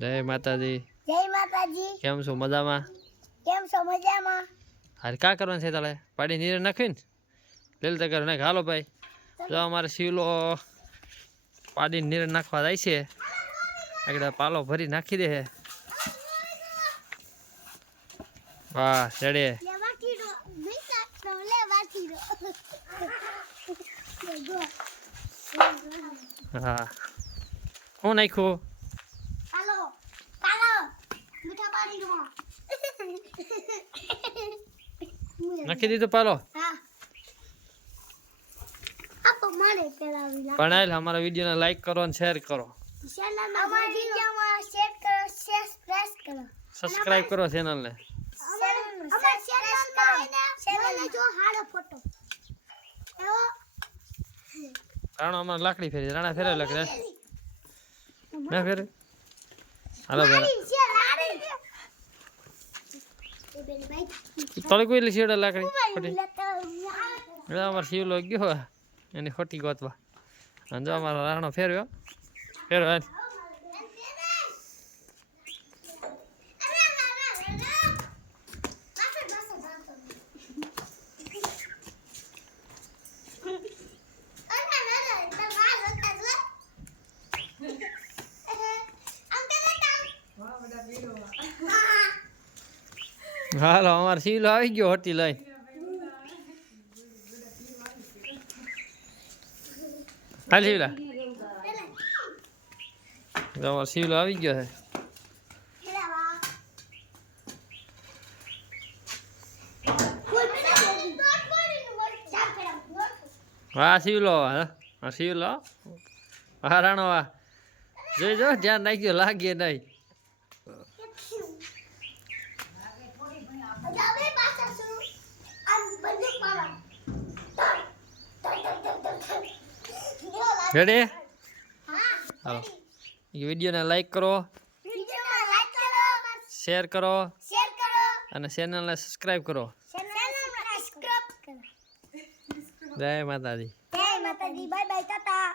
જય માતાજી. જય માતાજી. કેમ છો? મજામાં? કેમ છો? મજામાં. હાલ કા કરવાનું છે તારે પાડી નીરે નાખીને? લેલ તગર નાખ. હાલો ભાઈ. જો અમારે શિવલો પાડી નીરે નાખવા જાય છે. આગળ પાલો ભરી નાખી દે છે વાહ ચડે તો હા. હું નાખ્યું પાલો પાલો મીઠા પાણી નો નાખી દીધું પાલો. પણ આયેલ અમારા વિડીયોને લાઈક કરો અને શેર કરો. શેર કરો ચેનલને રાણો અમારે લાકડી ફેરી રાણા ફેરે લાકડી. ના ફેરે હાલો તળે કોઈ લે શેડા લાકડી એટલે અમારે શિવલો ગયો એની ખોટી ગોતવા અને જો અમારો રાણો ફેરવ્યો ફેરવ્યો હાલ. હાલો અમારે શિવલો આવી ગયો હોટી લઈ હાલ શિવલા જો અમારો શિવલો આવી ગયો છે હા શિવલો હા હા શિવલો હા રાણો હા જોઈ જો ધ્યાન નાખ્યો લાગીએ નહીં રેડી હાલો. વિડીયોને લાઈક કરો. શેર કરો. અને ચેનલને સબસ્ક્રાઈબ કરો. જય માતાજી. જય માતાજી. Bye bye Tata